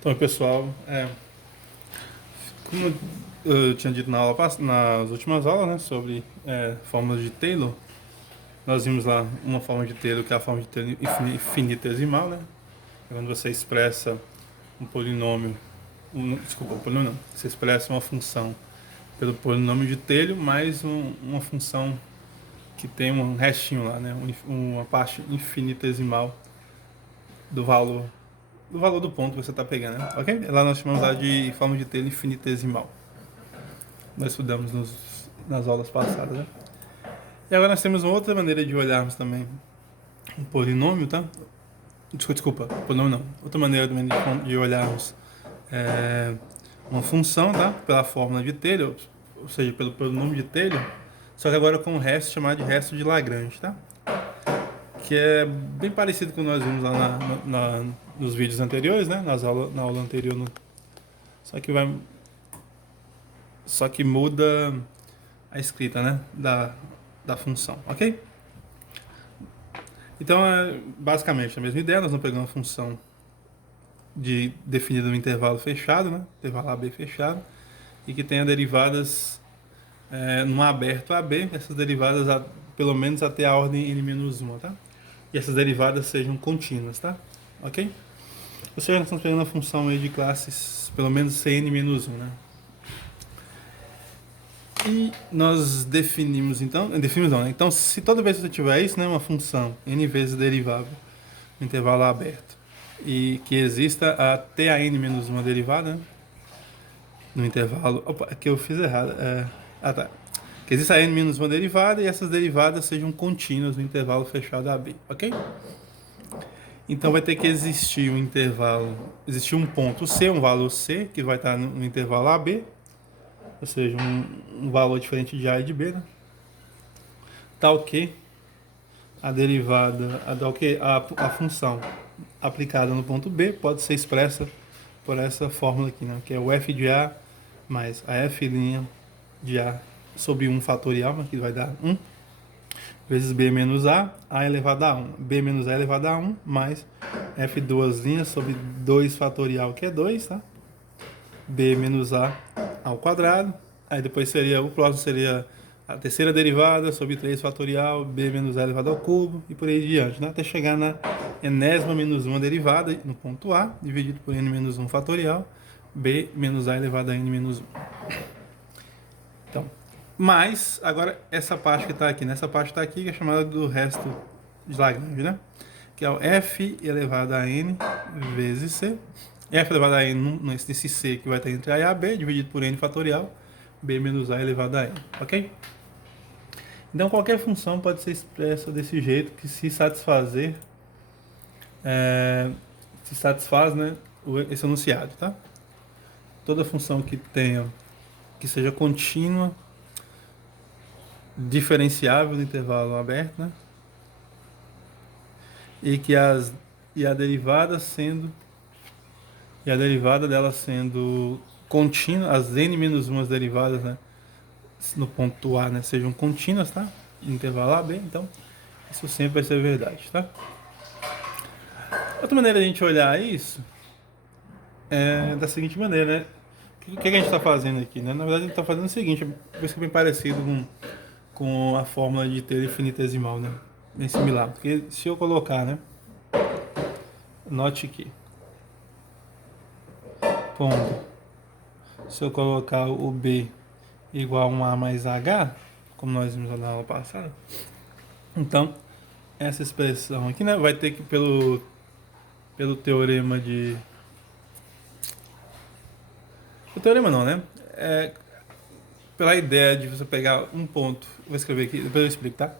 Então, pessoal, como eu tinha dito nas últimas aulas, né, sobre fórmulas de Taylor, nós vimos lá uma forma de Taylor, que é a forma de Taylor infinitesimal, né? É quando você expressa um polinômio, desculpa, um polinômio não, você expressa uma função pelo polinômio de Taylor mais uma função que tem um restinho lá, né, uma parte infinitesimal do valor do ponto que você está pegando, né? Ok? Lá nós chamamos lá de forma de Taylor infinitesimal. Nós estudamos nas aulas passadas, né? E agora nós temos uma outra maneira de olharmos também um polinômio, tá? Desculpa, polinômio não. Outra maneira também de olharmos é, uma função, tá? Pela fórmula de Taylor, ou seja, pelo polinômio de Taylor, só que agora com um resto chamado de resto de Lagrange, tá? Que é bem parecido com o que nós vimos lá nos vídeos anteriores, né? Na aula anterior, só que muda a escrita, né? Da função, ok? Então, basicamente a mesma ideia. Nós vamos pegar uma função definida no intervalo fechado, né? Intervalo AB fechado, e que tenha derivadas num aberto AB, essas derivadas pelo menos até a ordem n-1, tá? E essas derivadas sejam contínuas, tá? Ok? Ou seja, nós estamos pegando uma função aí de classes pelo menos Cn-1, né? E nós definimos não, né? Então, se toda vez que você tiver isso, né, uma função n vezes derivável no intervalo aberto, e que exista até a n-1 derivada, né, no intervalo... Opa, aqui eu fiz errado. Tá. Que exista a n-1 derivada e essas derivadas sejam contínuas no intervalo fechado AB, ok? Então vai ter que existir existir um ponto C, um valor C, que vai estar no intervalo AB, ou seja, um valor diferente de A e de B, né? Tal que a derivada, a função aplicada no ponto B pode ser expressa por essa fórmula aqui, né? Que é o f de A mais a f' de A sobre 1 fatorial, que vai dar 1, vezes B menos A elevado a 1. B menos A elevado a 1, mais f duas linhas sobre 2 fatorial, que é 2, tá? B menos A ao quadrado. Aí depois o próximo seria a terceira derivada sobre 3 fatorial, B menos A elevado ao cubo, e por aí diante, né? Até chegar na enésima menos 1 derivada, no ponto A, dividido por N menos 1 fatorial, B menos A elevado a N menos 1. Então, mas, agora, essa parte que está aqui, nessa parte que está aqui, que é chamada do resto de Lagrange, né? Que é o f elevado a n vezes c. F elevado a n nesse c que vai estar entre a e a b, dividido por n fatorial, b menos a elevado a n, ok? Então, qualquer função pode ser expressa desse jeito, que se satisfazer, se satisfaz, né, esse enunciado, tá? Toda função que seja contínua, diferenciável no intervalo aberto, né? E a derivada dela sendo contínua, as n-1 derivadas, né, no ponto A, né, sejam contínuas, tá? No intervalo AB, então isso sempre vai ser verdade, tá? Outra maneira de a gente olhar isso é da seguinte maneira, né? O que a gente está fazendo aqui, né? Na verdade, a gente está fazendo o seguinte, por isso que é bem parecido com a fórmula de Taylor infinitesimal, né? Bem similar. Porque se eu colocar, né? Note que, pondo, se eu colocar o B igual a 1A mais H, como nós vimos na aula passada, então essa expressão aqui, né, vai ter que, pelo teorema de... O teorema não, né? Pela ideia de você pegar um ponto, vou escrever aqui, depois eu explico, tá?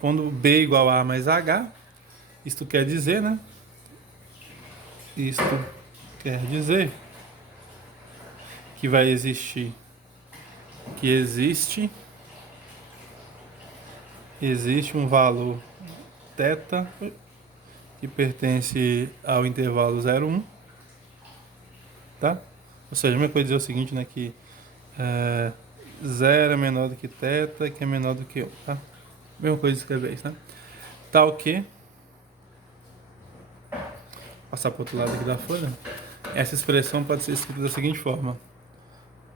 Pondo B igual a mais H, isto quer dizer, né? Isto quer dizer que vai existir, que existe um valor θ que pertence ao intervalo 0, 1, tá? Ou seja, a mesma coisa dizer o seguinte, né, que 0 é menor do que θ, que é menor do que 1, tá? Mesma coisa de escrever isso, né? Tal que, passar para o outro lado aqui da folha, Essa expressão pode ser escrita da seguinte forma.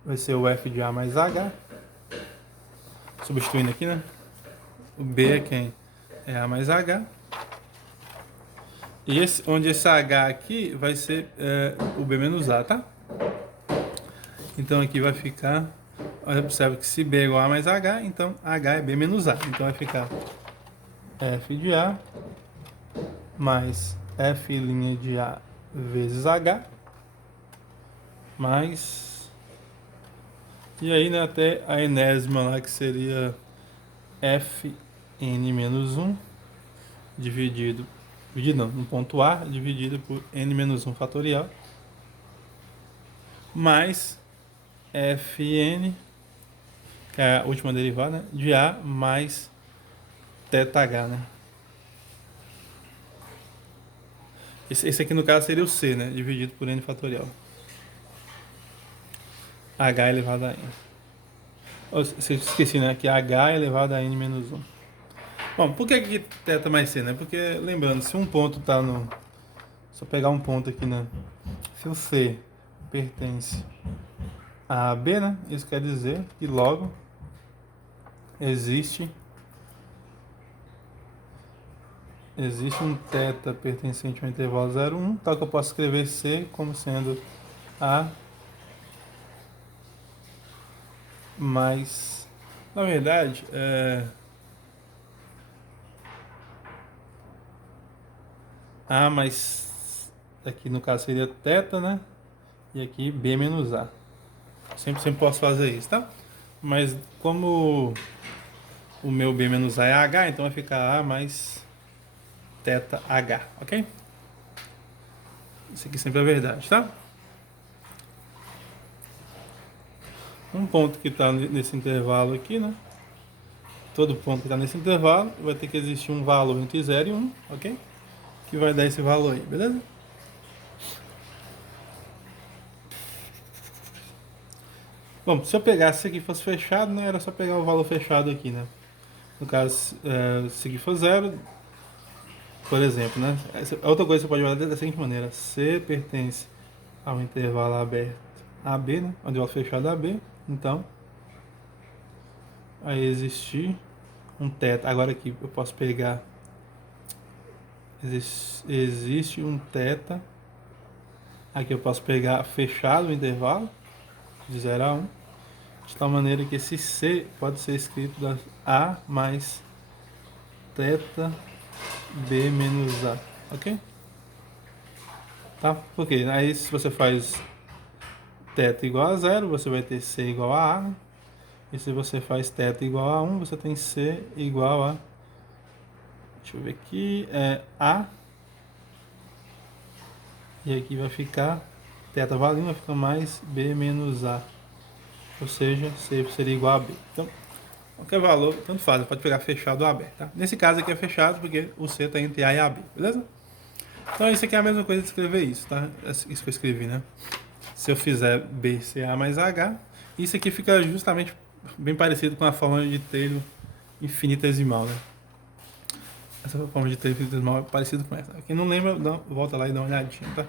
Vai ser o f de a mais h, substituindo aqui, né? O b é quem? É a mais h. E onde esse h aqui vai ser o b menos a, tá? Então aqui vai ficar... Observe que se b é igual a mais h, então h é b menos a. Então vai ficar f de a mais f' de a vezes h mais... E aí, né, até a enésima lá, que seria fn menos 1 dividido não, no ponto A, dividido por n menos 1 fatorial, mais fn, que é a última derivada, né, de A mais θh, né? Esse aqui no caso seria o C, né? Dividido por n fatorial. H elevado a n. Esqueci, né? Que H elevado a n menos 1. Bom, por que aqui θ mais C, né? Porque, lembrando, se um ponto tá no... Só pegar um ponto aqui, né? Se o C pertence a B, né? Isso quer dizer que logo existe um θ pertencente ao intervalo 0, 1, tal que eu posso escrever C como sendo A mais... Na verdade, A mais... Aqui no caso seria θ, né? E aqui B menos A. Sempre posso fazer isso, tá? Mas como o meu B menos A é H, então vai ficar A mais θH, ok? Isso aqui sempre é verdade, tá? Um ponto que está nesse intervalo aqui, né? Todo ponto que está nesse intervalo vai ter que existir um valor entre 0 e 1, ok? Que vai dar esse valor aí, beleza? Bom, se eu pegasse isso aqui e fosse fechado, né? Era só pegar o valor fechado aqui, né? No caso, se aqui for 0, por exemplo, né? Outra coisa que você pode olhar da seguinte maneira: C pertence ao intervalo aberto AB, né? Onde o fechado é AB. Então, aí existir um θ. Agora aqui eu posso pegar... Existe um θ. Aqui eu posso pegar fechado o intervalo de 0 a 1. De tal maneira que esse C pode ser escrito da A mais θ B menos A. Ok? Tá? Porque aí se você faz θ igual a 0, você vai ter C igual a A, né? E se você faz θ igual a 1, você tem C igual a... Deixa eu ver aqui. A. E aqui vai ficar... θ valendo, vai ficar mais B menos A. Ou seja, C seria igual a B. Então, qualquer valor, tanto faz. Pode pegar fechado ou aberto, tá? Nesse caso aqui é fechado porque o C está entre A e AB, beleza? Então isso aqui é a mesma coisa de escrever isso, tá? Isso que eu escrevi, né? Se eu fizer BCA mais H, isso aqui fica justamente bem parecido com a forma de Taylor infinitesimal, né? Essa forma de Taylor infinitesimal é parecida com essa. Quem não lembra, volta lá e dá uma olhadinha, tá?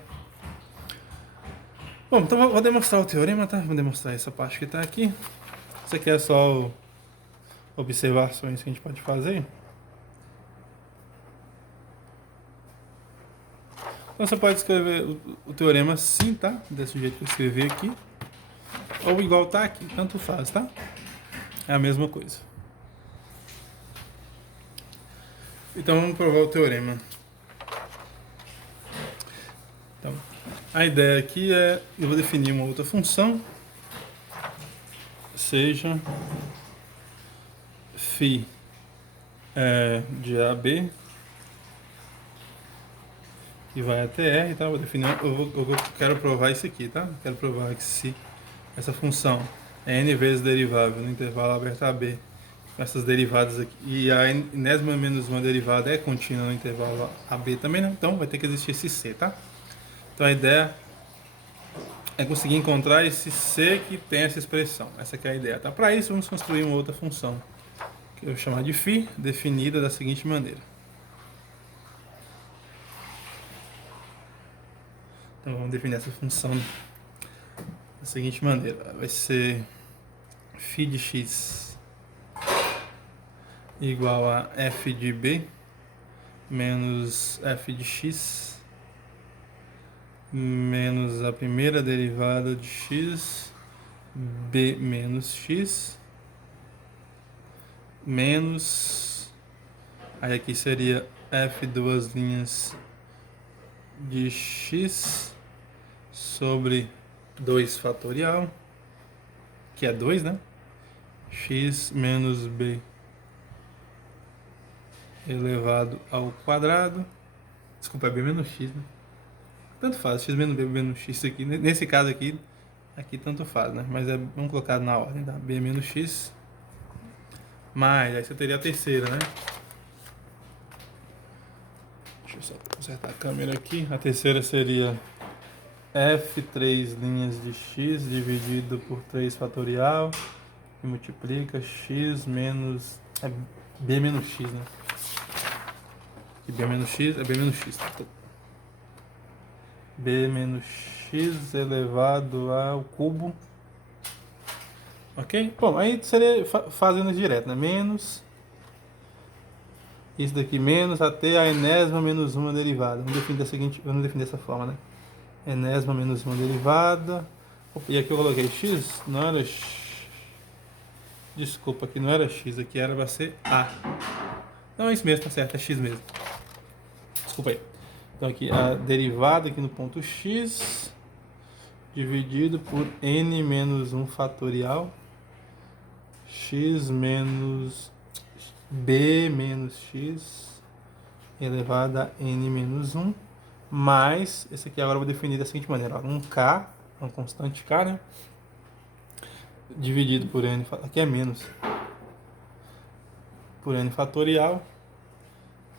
Bom, então vou demonstrar o teorema, tá? Vou demonstrar essa parte que está aqui. Isso aqui é só observações que a gente pode fazer. Então você pode escrever o teorema assim, tá? Desse jeito que eu escrevi aqui. Ou igual tá aqui, tanto faz, tá? É a mesma coisa. Então vamos provar o teorema. Então, a ideia aqui é... Eu vou definir uma outra função. Seja φ de AB que vai até R, tá? Vou definir, eu quero provar isso aqui, tá? Quero provar que se essa função é n vezes derivável no intervalo aberto AB, com essas derivadas aqui, e a enésima menos uma derivada é contínua no intervalo AB também, né? Então vai ter que existir esse C, tá? Então a ideia é conseguir encontrar esse C que tem essa expressão. Essa aqui é a ideia, tá? Para isso vamos construir uma outra função, que eu vou chamar de φ, definida da seguinte maneira. Então vamos definir essa função da seguinte maneira. Vai ser φ de x igual a f de b menos f de x menos a primeira derivada de x, b menos x, menos, aí aqui seria f duas linhas de x sobre 2 fatorial, que é 2, né? X menos b elevado ao quadrado. Desculpa, é b menos x, né? Tanto faz, x menos b menos x aqui. Nesse caso aqui tanto faz, né? Mas vamos colocar na ordem, tá? B menos x. Mais, aí você teria a terceira, né? Deixa eu só consertar a câmera aqui. A terceira seria f 3 linhas de x dividido por 3 fatorial, que multiplica x menos... é b menos x, né? E b menos x é b menos x. Tá? B menos x elevado ao cubo. Ok? Bom, aí seria fazendo direto, né? Menos isso daqui menos até a enésima menos uma derivada. Vamos definir dessa forma, né? Enésima menos uma derivada. E aqui eu coloquei x, não era x. Desculpa, aqui não era x, aqui era para ser a. Não, é isso mesmo, tá certo, é x mesmo. Desculpa aí. Então aqui a derivada aqui no ponto x dividido por n menos 1 fatorial x menos b menos x elevado a n menos 1 mais, esse aqui agora eu vou definir da seguinte maneira, ó, um k, uma constante k, né? Dividido por n, aqui é menos, por n fatorial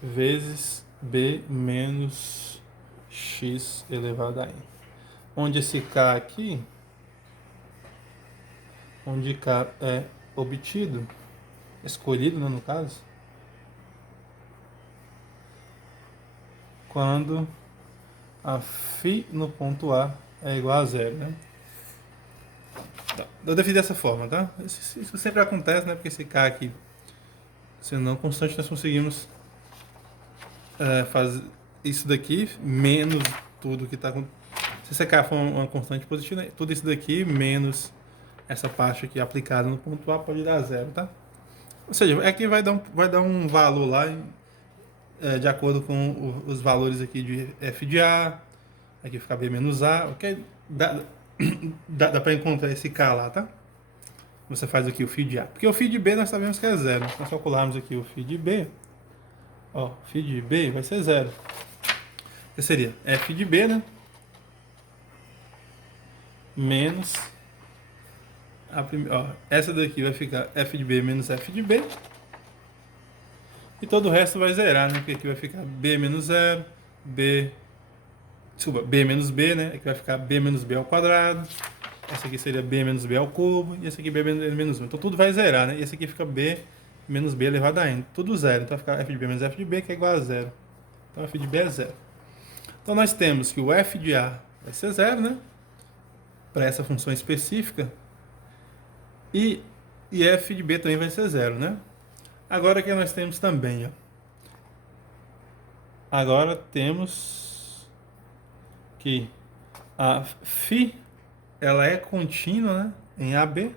vezes b menos x elevado a n. Onde esse k aqui, onde k é obtido, escolhido, né, no caso, quando a φ no ponto A é igual a zero, né? Eu defini dessa forma, tá? Isso sempre acontece, né? Porque esse k aqui, sendo não constante, nós conseguimos fazer isso daqui menos tudo que está com. Se esse k for uma constante positiva, né? Tudo isso daqui menos essa parte aqui aplicada no ponto A pode dar zero, tá? Ou seja, aqui vai dar um valor lá de acordo com os valores aqui de f de A, aqui fica b menos A, ok? Dá para encontrar esse k lá, tá? Você faz aqui o φ de A. Porque o φ de B nós sabemos que é zero. Se nós calcularmos aqui o φ de B, ó, φ de B vai ser zero. Que seria f de B, né? Menos essa daqui vai ficar f de B menos f de B. E todo o resto vai zerar, né? Porque aqui vai ficar b menos zero, b menos b, né? Aqui vai ficar b menos b ao quadrado. Essa aqui seria b menos b ao cubo. E essa aqui b menos 1. Então tudo vai zerar, né? E esse aqui fica b menos b elevado a n. Tudo zero. Então vai ficar f de b menos f de b, que é igual a zero. Então f de b é zero. Então nós temos que o f de A vai ser zero, né? Para essa função específica. E f de b também vai ser zero, né? Agora que nós temos também, ó. Agora temos que a φ ela é contínua, né, em AB.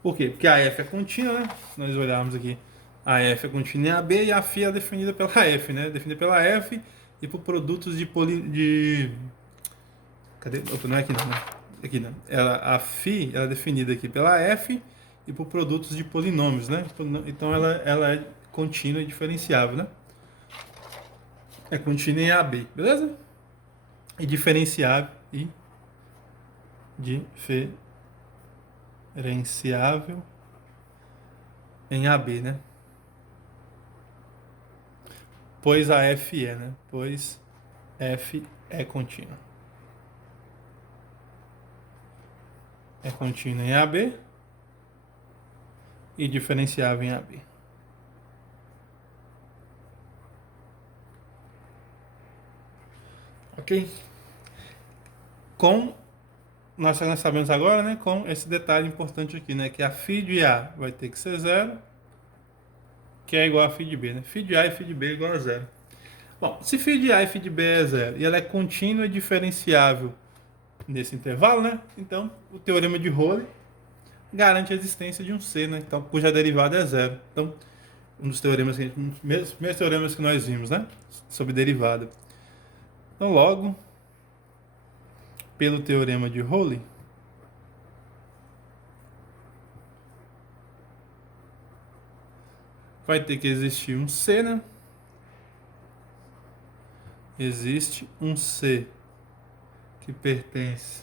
Por quê? Porque a F é contínua, né? Se nós olharmos aqui, a F é contínua em AB e a φ é definida pela F, né? Definida pela F e por produtos de cadê? Opa, não é aqui não, né? Aqui não. A φ ela é definida aqui pela F e por produtos de polinômios, né? Então ela é contínua e diferenciável, né? É contínua em AB, beleza? E diferenciável em AB, né? Pois a F é, né? Pois F é contínua. É contínua em AB e diferenciável em AB. Ok? Com, nós sabemos agora, né, com esse detalhe importante aqui, né, que a φ de A vai ter que ser zero, que é igual a φ de B, né? Φ de A e φ de B é igual a zero. Bom, se φ de A e φ de B é zero e ela é contínua e diferenciável nesse intervalo, né? Então, o teorema de Rowley garante a existência de um C, né? Então, cuja derivada é zero. Então, um dos teoremas um dos primeiros teoremas que nós vimos, né? Sobre derivada. Então, logo, pelo teorema de Rowley, vai ter que existir um C, né? Existe um C que pertence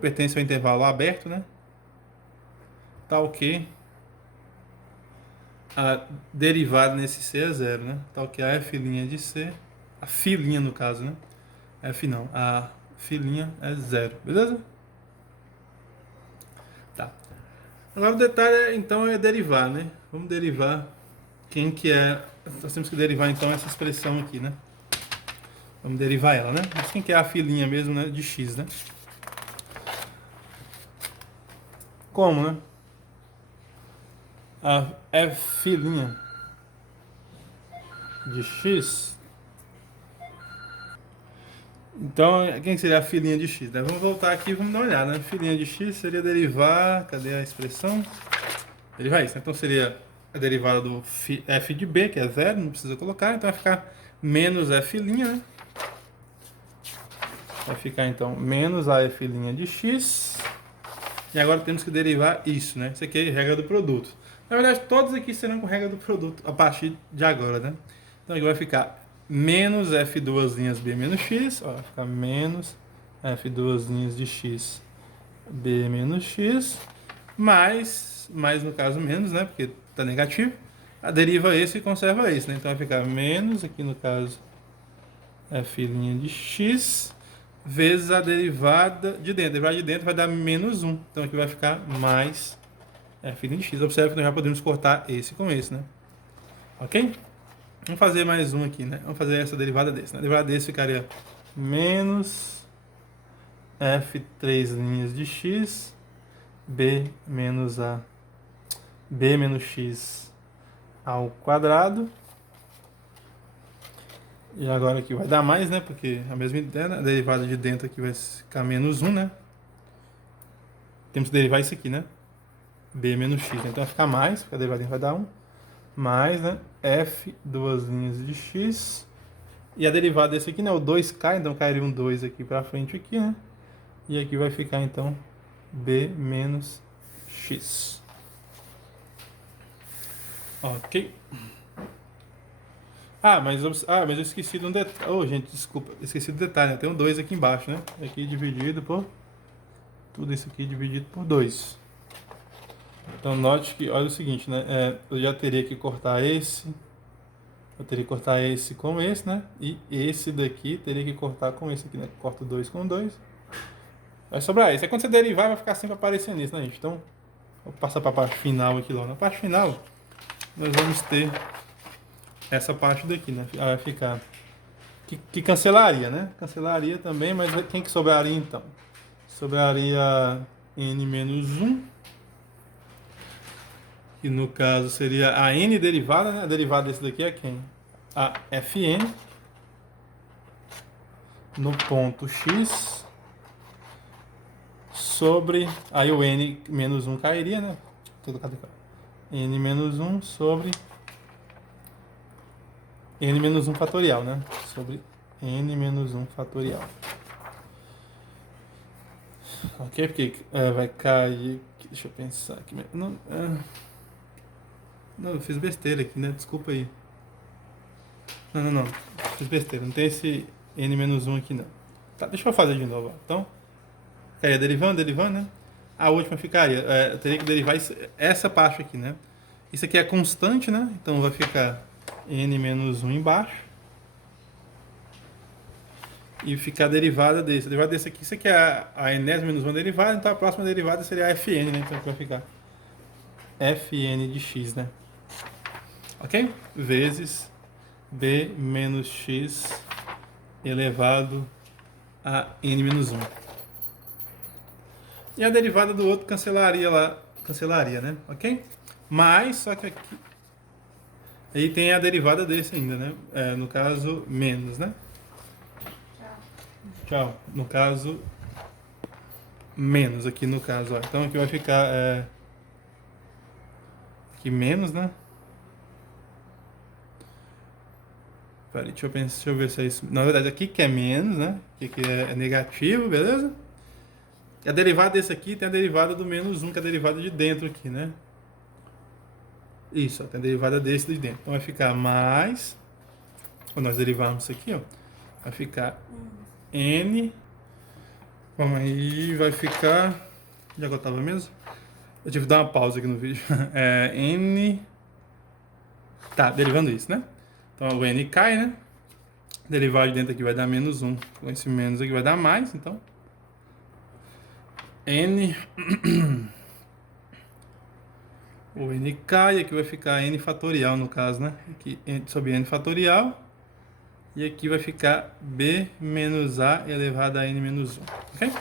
pertence ao intervalo aberto, né? Tal que a derivada nesse C é zero, né? Tal que a f' de C, a φ' no caso, né? F não, a φ' é zero, beleza? Tá. Agora o detalhe então é derivar, né? Vamos derivar quem que é. Nós temos que derivar então essa expressão aqui, né? Vamos derivar ela, né? Mas quem que é a φ' mesmo, né? De x, né? Como, né? A f' de x. Então, quem seria a φ' de x? Né? Vamos voltar aqui e vamos dar uma olhada, né? Φ' de x seria derivar. Cadê a expressão? Derivar isso, né? Então seria a derivada do f de b, que é zero, não precisa colocar, então vai ficar menos f', né? Vai ficar então menos a f' de x. E agora temos que derivar isso, né? Isso aqui é regra do produto. Na verdade, todos aqui serão com regra do produto a partir de agora, né? Então aqui vai ficar menos f2' b menos x, ó, vai ficar menos f2' de x b menos x, mais no caso menos, né? Porque tá negativo. A deriva esse e conserva esse, né? Então vai ficar menos, aqui no caso, f' de x, vezes a derivada de dentro. A derivada de dentro vai dar menos 1. Então aqui vai ficar mais f' de x. Observe que nós já podemos cortar esse com esse, né? Ok? Vamos fazer mais um aqui, né? Vamos fazer essa derivada desse. Né? A derivada desse ficaria menos f3' de x, b menos a b menos x ao quadrado. E agora aqui vai dar mais, né? Porque a mesma ideia, né? A derivada de dentro aqui vai ficar menos 1, né? Temos que derivar isso aqui, né? B menos x. Então vai ficar mais, porque a derivada vai dar 1. Mais, né? F, duas linhas de x. E a derivada desse aqui, né? O 2 cai, então cairia um 2 aqui pra frente aqui, né? E aqui vai ficar, então, B menos x. Ok. Mas eu esqueci de um detalhe. Oh, gente, desculpa. Esqueci do detalhe, né? Tem um 2 aqui embaixo, né? Aqui dividido por... Tudo isso aqui dividido por 2. Então, note que, olha o seguinte, né? Eu já teria que cortar esse. Eu teria que cortar esse com esse, né? E esse daqui teria que cortar com esse aqui, né? Corto 2 com 2. Vai sobrar esse. Aí quando você derivar, vai ficar sempre aparecendo isso, né, gente? Então, vou passar para a parte final aqui logo. Na parte final, nós vamos ter essa parte daqui, né? Vai ficar... Que cancelaria, né? Cancelaria também, mas quem que sobraria então? Sobraria n menos 1. Que no caso seria a n derivada, né? A derivada desse daqui é quem? A fn no ponto x sobre... Aí o n menos 1 cairia, né? N menos 1 sobre n menos 1 fatorial, né? Sobre n menos 1 fatorial. Ok? Porque vai cair... Deixa eu pensar aqui. Não, eu fiz besteira aqui, né? Desculpa aí. Não. Fiz besteira. Não tem esse n menos 1 aqui, não. Tá, deixa eu fazer de novo. Ó. Então, ficaria derivando, né? A última ficaria... eu teria que derivar essa parte aqui, né? Isso aqui é constante, né? Então vai ficar n menos 1 embaixo. E ficar a derivada desse. A derivada desse aqui, isso aqui é a n menos 1 derivada, então a próxima derivada seria a fn, né? Então vai ficar fn de x, né? Ok? Vezes b menos x elevado a n menos 1. E a derivada do outro cancelaria lá, cancelaria, né? Ok? Mas, só que aqui... Aí tem a derivada desse ainda, né? No caso, menos, né? Tchau. No caso, menos aqui no caso, ó. Então aqui vai ficar aqui menos, né? Peraí, deixa eu ver se é isso. Na verdade, aqui que é menos, né? Aqui que é negativo, beleza? E a derivada desse aqui tem a derivada do menos 1, que é a derivada de dentro aqui, né? Isso, ó, tem a derivada desse de dentro. Então vai ficar mais... Quando nós derivarmos isso aqui, ó, vai ficar n... Vamos aí, vai ficar... Já que eu tava mesmo? Eu tive que dar uma pausa aqui no vídeo. N... Tá, derivando isso, né? Então o n cai, né? Derivar de dentro aqui vai dar menos 1. Com esse menos aqui vai dar mais, então... N... O n cai, aqui vai ficar n fatorial no caso, né? Aqui sobre n fatorial. E aqui vai ficar b menos a elevado a n menos 1. Ok?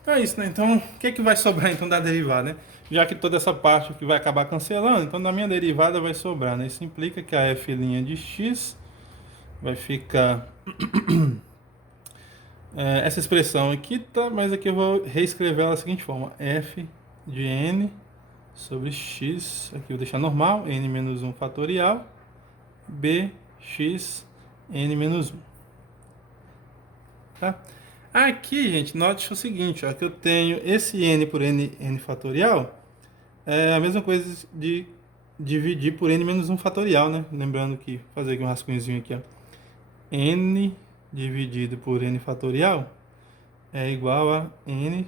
Então é isso, né? Então, o que é que vai sobrar então da derivada, né? Já que toda essa parte aqui vai acabar cancelando, então na minha derivada vai sobrar, né? Isso implica que a f' de x vai ficar... essa expressão aqui, tá? Mas aqui eu vou reescrever ela da seguinte forma. F de n sobre x, aqui eu vou deixar normal, n menos 1 fatorial, bx n menos 1. Tá? Aqui, gente, note o seguinte, ó, que eu tenho esse n por n fatorial, é a mesma coisa de dividir por n menos 1 fatorial, né? Lembrando que, fazer aqui um rascunhozinho aqui, ó. N dividido por n fatorial é igual a n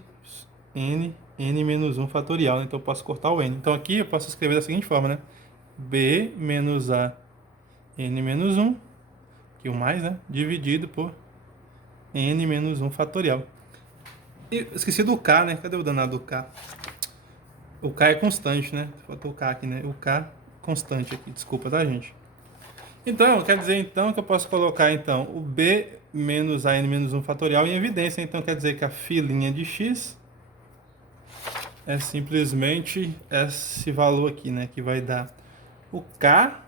menos 1 fatorial, né? Então eu posso cortar o n. Então aqui eu posso escrever da seguinte forma, né? b menos a n menos 1, que o mais, né? Dividido por n menos 1 fatorial. E esqueci do k, né? Cadê o danado do k? O k é constante, né? Faltou o k aqui, né? O k constante aqui, desculpa, tá, gente? Então, quer dizer então que eu posso colocar então o b menos a n menos 1 fatorial em evidência. Então quer dizer que a filinha de x é simplesmente esse valor aqui, né? Que vai dar o k...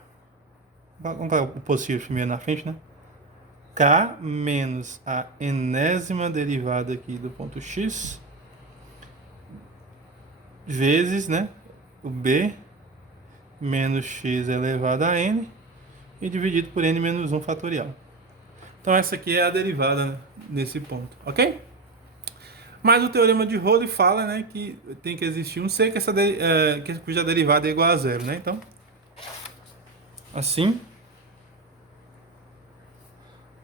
Vamos botar o positivo primeiro na frente, né? K menos a enésima derivada aqui do ponto x vezes, né, o b menos x elevado a n e dividido por n menos 1 fatorial. Então essa aqui é a derivada, né, nesse ponto, ok? Mas o teorema de Rowley fala, né, que tem que existir um c cuja derivada é igual a zero, né? Então, assim,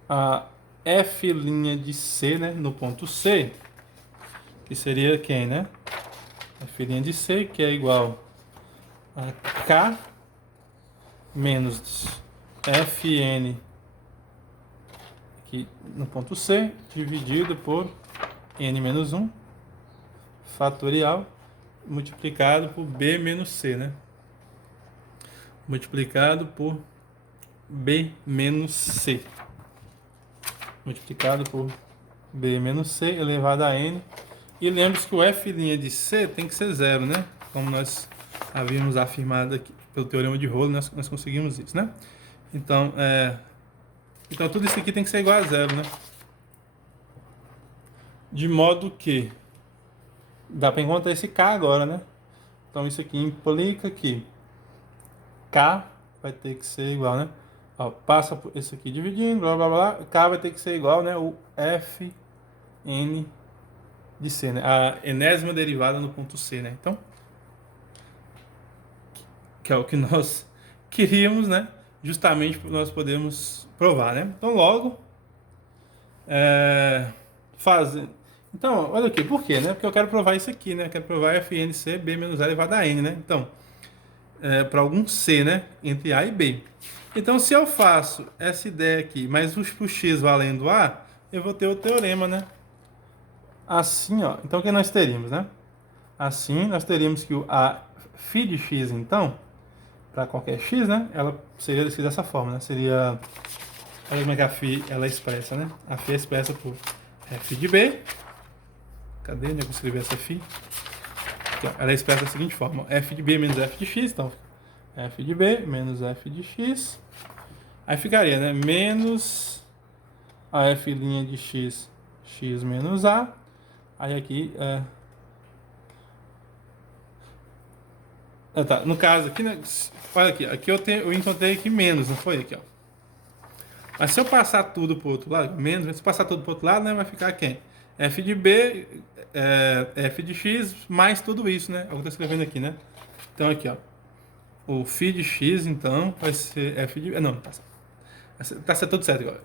a f' de c, né, no ponto C, que seria quem, né? A f' de c, que é igual a k menos fn aqui no ponto C, dividido por n menos 1 fatorial, multiplicado por b menos c, né? Multiplicado por b menos c. Multiplicado por b menos c elevado a n. E lembre-se que o f' de c tem que ser zero, né? Como nós havíamos afirmado aqui pelo teorema de Rowley, nós conseguimos isso, né? Então, então tudo isso aqui tem que ser igual a zero, né? De modo que dá para encontrar esse k agora, né? Então isso aqui implica que k vai ter que ser igual, né? Ó, passa por isso aqui dividindo, blá blá blá, k vai ter que ser igual, né? O fn de c, né? A enésima derivada no ponto C, né? Então, que é o que nós queríamos, né? Justamente para nós podermos provar, né? Então, logo, fazer... Então, olha aqui, por quê, né? Porque eu quero provar isso aqui, né? Eu quero provar fnc b menos a elevado a n, né? Então, para algum c, né? Entre a e b. Então, se eu faço essa ideia aqui, mas o x valendo a, eu vou ter o teorema, né? Assim, ó. Então, o que nós teríamos, né? Assim, nós teríamos que a φ de x, então, para qualquer x, né? Ela seria escrita dessa forma, né? Seria, olha como é que a φ ela é expressa, né? A φ é expressa por f de b. Cadê? Onde eu escrevi essa φ? Aqui, ó. Ela é expressa da seguinte forma: f de b menos f de x. Então, f de b menos f de x. Aí ficaria, né? Menos a f' de x, x menos a. Aí aqui tá. No caso aqui, né? Olha aqui. Aqui eu encontrei aqui menos, não foi? Aqui, ó. Mas se eu passar tudo para o outro lado, menos, se eu passar tudo para o outro lado, né? Vai ficar quem? F de b, f de x, mais tudo isso, né? É o que eu estou escrevendo aqui, né? Então aqui, ó. O φ de x, então, vai ser f de... Não, tá tudo certo agora.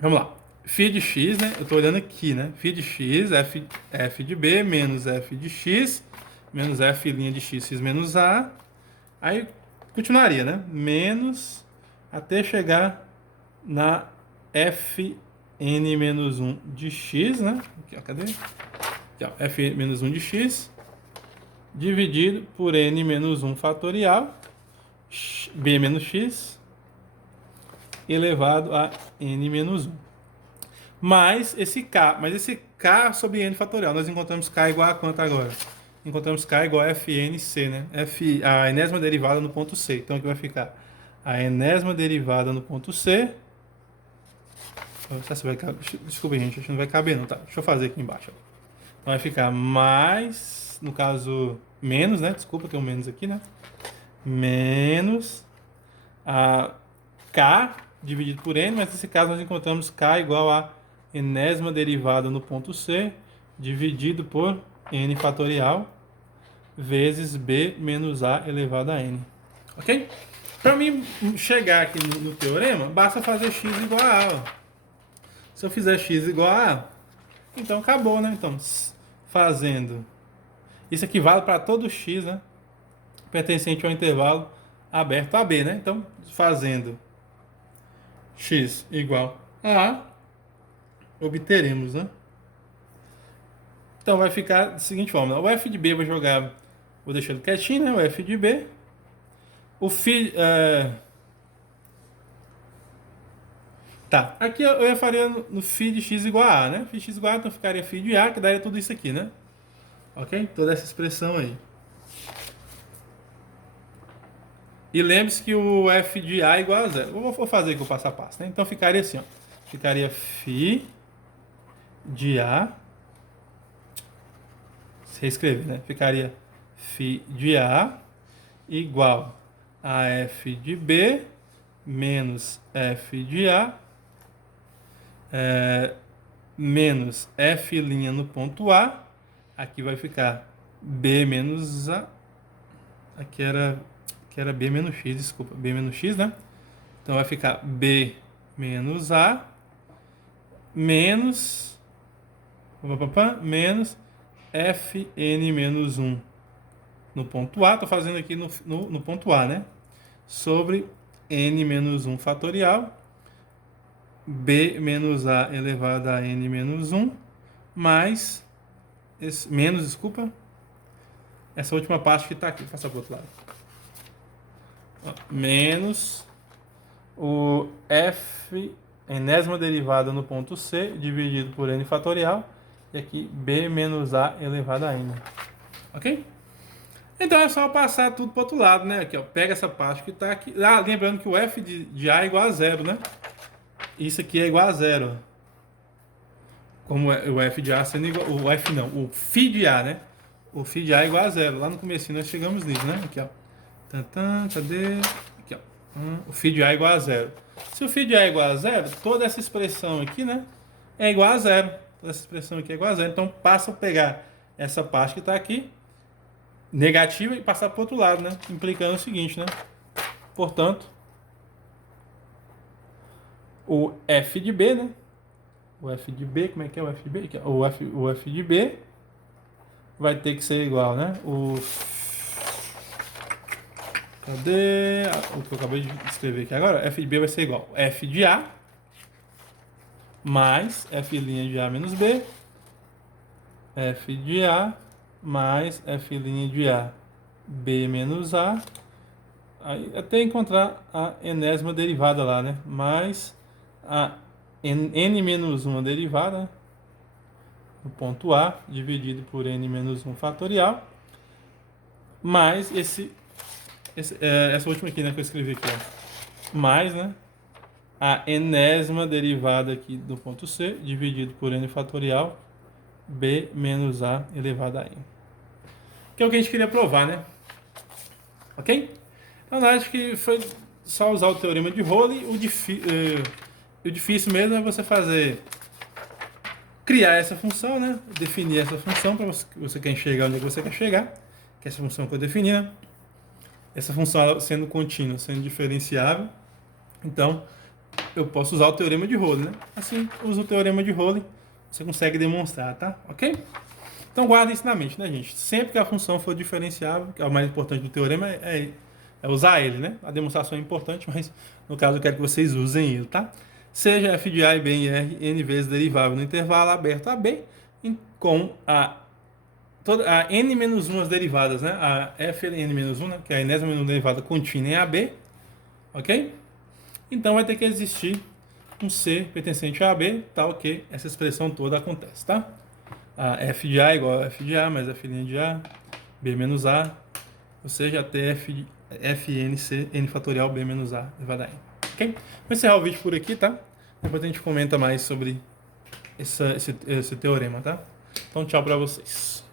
Vamos lá. Φ de x, né? Eu tô olhando aqui, né? Φ de x, f de b, menos f de x, menos f' de x, x menos a. Aí, continuaria, né? Menos, até chegar na fn menos 1 de x, né? Aqui, ó, cadê? Aqui, ó, f menos 1 de x, dividido por n menos 1 fatorial, b menos x, elevado a n menos 1. Mais esse k sobre n fatorial. Nós encontramos k igual a quanto agora? Encontramos k igual a fnc, né? A enésima derivada no ponto C. Então aqui vai ficar a enésima derivada no ponto C. Desculpa, gente, acho que não vai caber não, tá? Deixa eu fazer aqui embaixo. Então vai ficar mais, no caso, menos, né? Desculpa, tem um menos aqui, né? Menos a k dividido por n, mas nesse caso nós encontramos k igual a enésima derivada no ponto C, dividido por n fatorial, vezes b menos a elevado a n. Ok? Para mim chegar aqui no teorema, basta fazer x igual a a. Ó. Se eu fizer x igual a a, então acabou, né? Então, fazendo... Isso aqui vale para todo x, né? Pertencente ao intervalo aberto a b, né? Então, fazendo x igual a a, obteremos, né? Então vai ficar da seguinte forma: o f de b vai jogar, vou deixar ele quietinho, né? O f de b, o φ, tá, aqui eu faria no φ de x igual a, né? Φ de x igual a, então ficaria φ de a, que daria tudo isso aqui, né? Ok? Toda essa expressão aí. E lembre-se que o f de a é igual a zero. Vou fazer aqui o passo a passo, né? Então ficaria assim, ó. Ficaria φ de a, se reescrever, né? Ficaria φ de a igual a f de b menos f de a menos f' no ponto A. Aqui vai ficar b menos a. Aqui era b menos x, desculpa, b menos x, né? Então vai ficar b menos a menos fn menos 1 no ponto A. Estou fazendo aqui no ponto A, né? Sobre n menos 1 fatorial, b menos a elevado a n menos 1, mais, desculpa, essa última parte que está aqui, passa para o outro lado. Menos o f, enésima derivada no ponto C, dividido por n fatorial, e aqui b menos a elevado a n. Ok? Então é só passar tudo para o outro lado, né? Aqui, ó, pega essa parte que está aqui. Ah, lembrando que o f de a é igual a zero, né? Isso aqui é igual a zero. Como o f de a sendo igual... O f não, o φ de a, né? O φ de a é igual a zero. Lá no comecinho nós chegamos nisso, né? Aqui, ó. Cadê? Aqui, ó. O φ de a é igual a zero. Se o φ de a é igual a zero, toda essa expressão aqui, né? É igual a zero. Toda essa expressão aqui é igual a zero. Então, passa a pegar essa parte que está aqui, negativa, e passar para o outro lado, né? Implicando o seguinte, né? Portanto, o f de b, né? O f de b, como é que é o f de b? Aqui, o f de b vai ter que ser igual, né? Cadê o que eu acabei de escrever aqui agora? F de b vai ser igual f de a mais f' de a menos b, f de a mais f' de a b menos a, aí até encontrar a enésima derivada lá, né? Mais a n menos 1 derivada, né? No ponto A, dividido por n menos 1 fatorial, mais essa última aqui, né, que eu escrevi aqui, ó. Mais, né, a enésima derivada aqui do ponto C, dividido por n fatorial, b menos a elevado a n. Que é o que a gente queria provar, né? Ok? Então, acho que foi só usar o teorema de Rowley. O difícil mesmo é você criar essa função, né? Definir essa função para você quer chegar onde você quer chegar, que é essa função que eu defini, né? Essa função sendo contínua, sendo diferenciável. Então, eu posso usar o teorema de Rowley, né? Assim, usa o teorema de Rowley, você consegue demonstrar, tá? Ok? Então, guarda isso na mente, né, gente? Sempre que a função for diferenciável, que é o mais importante do teorema, é usar ele, né? A demonstração é importante, mas no caso eu quero que vocês usem ele, tá? Seja f de a e b em R, n vezes derivável no intervalo aberto a b, com a n menos 1 as derivadas, né? A f n menos 1, né? Que é a enésima menos derivada contínua em ab, ok? Então vai ter que existir um C pertencente a AB, tal que essa expressão toda acontece, tá? A f de A igual a f de A mais f' de A, B menos A, ou seja, até fnc, n fatorial B menos A elevado a N. Ok? Vou encerrar o vídeo por aqui, tá? Depois a gente comenta mais sobre esse teorema, tá? Então, tchau para vocês.